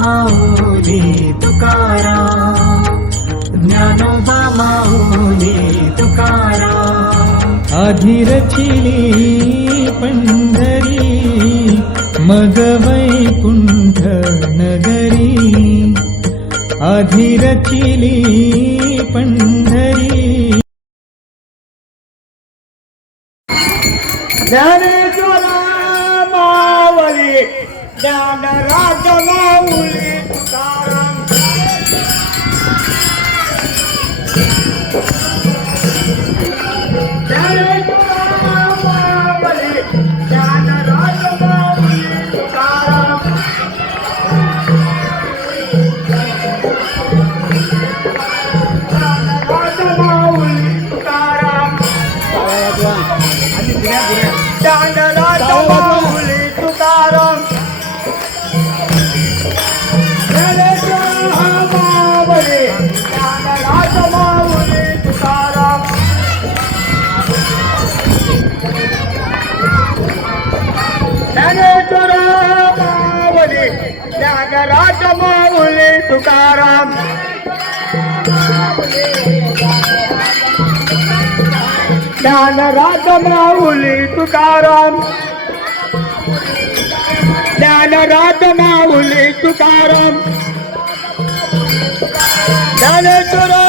माऊली तुकाराम, ज्ञानोबा माऊली तुकाराम. आधी रचिली पंढरी मग वैकुंठ नगरी, आधी रचिली पंढरी. ज्ञानेश्वरा माऊली ज्ञानराज माऊली तुकाराम. ज्ञानेश्वरा माऊली ज्ञानराज माऊली तुकाराम. ज्ञानराज माऊली तुकाराम. ज्ञानराज माऊली तुकाराम. ज्ञानेश्वरा माऊली ज्ञानराज माऊली तुकाराम. ज्ञानेश्वरा माऊली ज्ञानराज माऊली तुकाराम. ज्ञानराज माऊली तुकाराम. ज्ञानराज माऊली तुकाराम. ज्ञानेश्वरा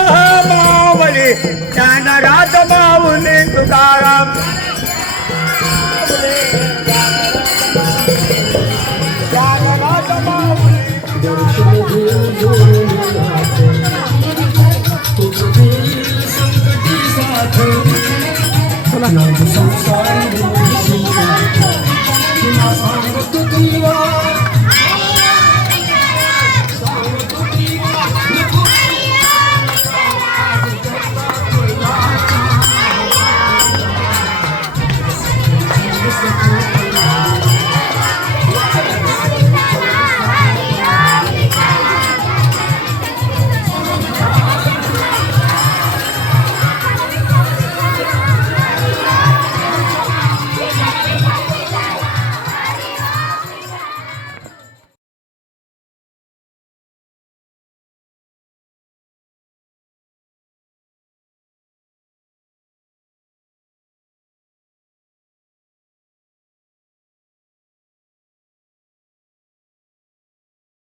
माऊली ज्ञानराज माऊली तुकाराम. ज्ञानराज माऊली